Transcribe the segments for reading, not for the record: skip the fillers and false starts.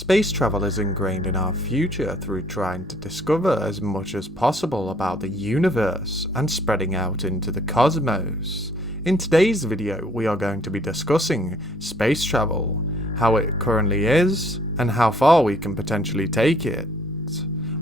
Space travel is ingrained in our future through trying to discover as much as possible about the universe and spreading out into the cosmos. In today's video, we are going to be discussing space travel, how it currently is, and how far we can potentially take it.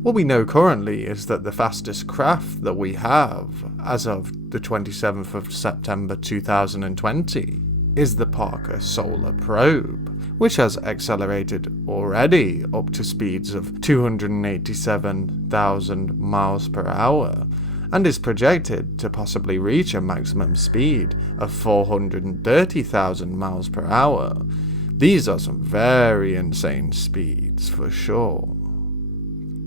What we know currently is that the fastest craft that we have, as of the 27th of September 2020, is the Parker Solar Probe, which has accelerated already up to speeds of 287,000 miles per hour, and is projected to possibly reach a maximum speed of 430,000 miles per hour. These are some very insane speeds for sure.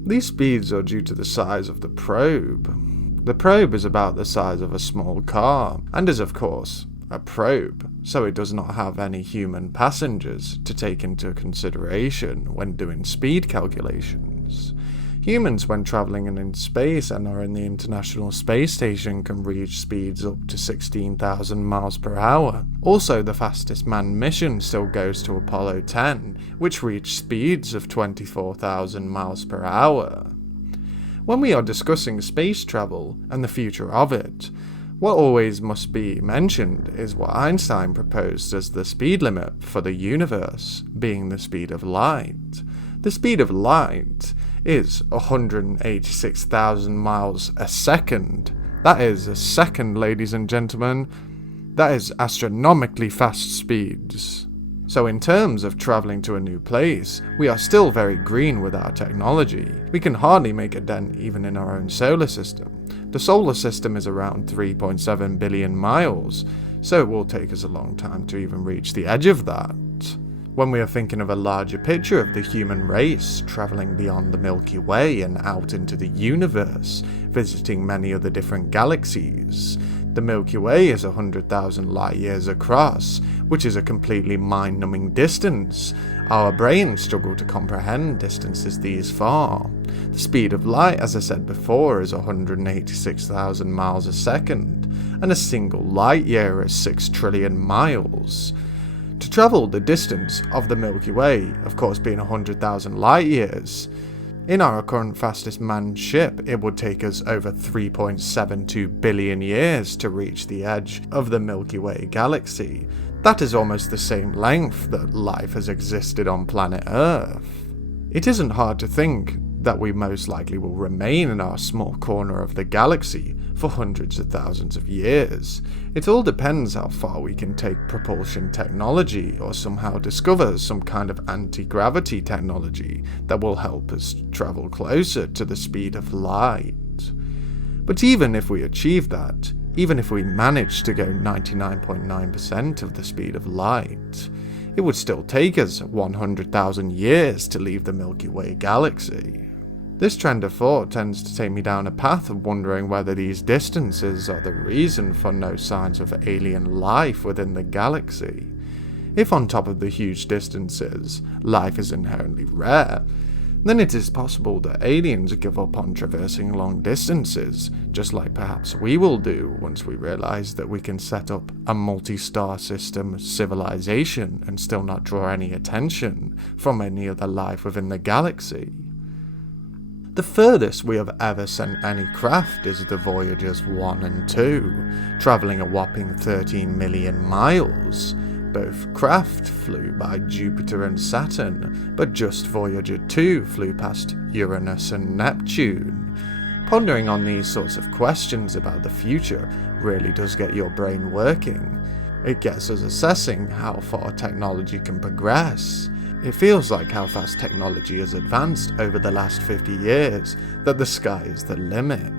These speeds are due to the size of the probe. The probe is about the size of a small car, and is of course a probe, so it does not have any human passengers to take into consideration when doing speed calculations. Humans, when travelling in space and are in the International Space Station, can reach speeds up to 16,000 miles per hour. Also, the fastest manned mission still goes to Apollo 10, which reached speeds of 24,000 miles per hour. When we are discussing space travel and the future of it, what always must be mentioned is what Einstein proposed as the speed limit for the universe, being the speed of light. The speed of light is 186,000 miles a second. That is a second, ladies and gentlemen. That is astronomically fast speeds. So in terms of travelling to a new place, we are still very green with our technology. We can hardly make a dent even in our own solar system. The solar system is around 3.7 billion miles, so it will take us a long time to even reach the edge of that. When we are thinking of a larger picture of the human race, travelling beyond the Milky Way and out into the universe, visiting many of the different galaxies, the Milky Way is 100,000 light years across, which is a completely mind-numbing distance. Our brains struggle to comprehend distances these far. The speed of light, as I said before, is 186,000 miles a second, and a single light year is 6 trillion miles. To travel the distance of the Milky Way, of course being 100,000 light years, in our current fastest manned ship, it would take us over 3.72 billion years to reach the edge of the Milky Way galaxy. That is almost the same length that life has existed on planet Earth. It isn't hard to think that we most likely will remain in our small corner of the galaxy for hundreds of thousands of years. It all depends how far we can take propulsion technology or somehow discover some kind of anti-gravity technology that will help us travel closer to the speed of light. But even if we achieve that, even if we manage to go 99.9% of the speed of light, it would still take us 100,000 years to leave the Milky Way galaxy. This trend of thought tends to take me down a path of wondering whether these distances are the reason for no signs of alien life within the galaxy. If on top of the huge distances, life is inherently rare, then it is possible that aliens give up on traversing long distances, just like perhaps we will do once we realize that we can set up a multi-star system civilization and still not draw any attention from any other life within the galaxy. The furthest we have ever sent any craft is the Voyagers 1 and 2, travelling a whopping 13 million miles. Both craft flew by Jupiter and Saturn, but just Voyager 2 flew past Uranus and Neptune. Pondering on these sorts of questions about the future really does get your brain working. It gets us assessing how far technology can progress. It feels like how fast technology has advanced over the last 50 years that the sky is the limit.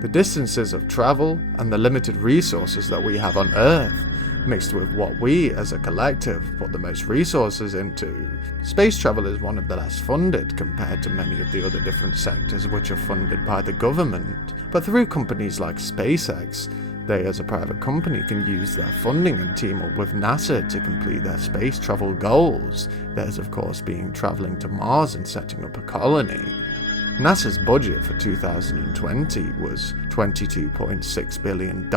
The distances of travel and the limited resources that we have on Earth, mixed with what we as a collective put the most resources into. Space travel is one of the less funded compared to many of the other different sectors which are funded by the government. But through companies like SpaceX, they as a private company can use their funding and team up with NASA to complete their space travel goals. Theirs of course being travelling to Mars and setting up a colony. NASA's budget for 2020 was $22.6 billion.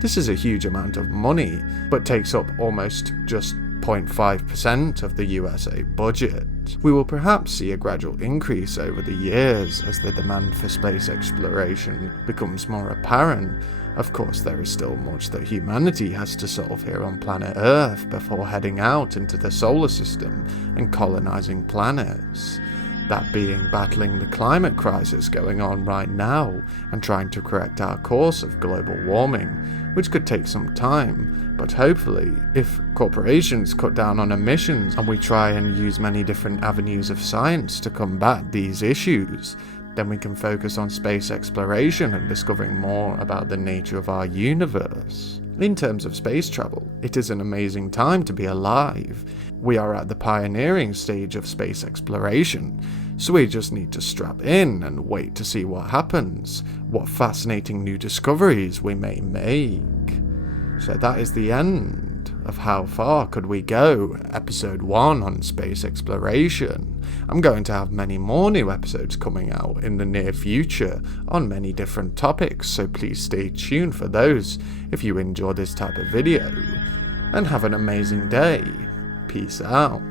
This is a huge amount of money, but takes up almost just 0.5% of the USA budget. We will perhaps see a gradual increase over the years as the demand for space exploration becomes more apparent. Of course, there is still much that humanity has to solve here on planet Earth before heading out into the solar system and colonizing planets. That being battling the climate crisis going on right now and trying to correct our course of global warming, which could take some time, but hopefully, if corporations cut down on emissions and we try and use many different avenues of science to combat these issues, then we can focus on space exploration and discovering more about the nature of our universe. In terms of space travel, it is an amazing time to be alive. We are at the pioneering stage of space exploration, so we just need to strap in and wait to see what happens, what fascinating new discoveries we may make. So that is the end of How Far Could We Go, episode 1 on space exploration. I'm going to have many more new episodes coming out in the near future on many different topics, so please stay tuned for those if you enjoy this type of video. And have an amazing day. Peace out.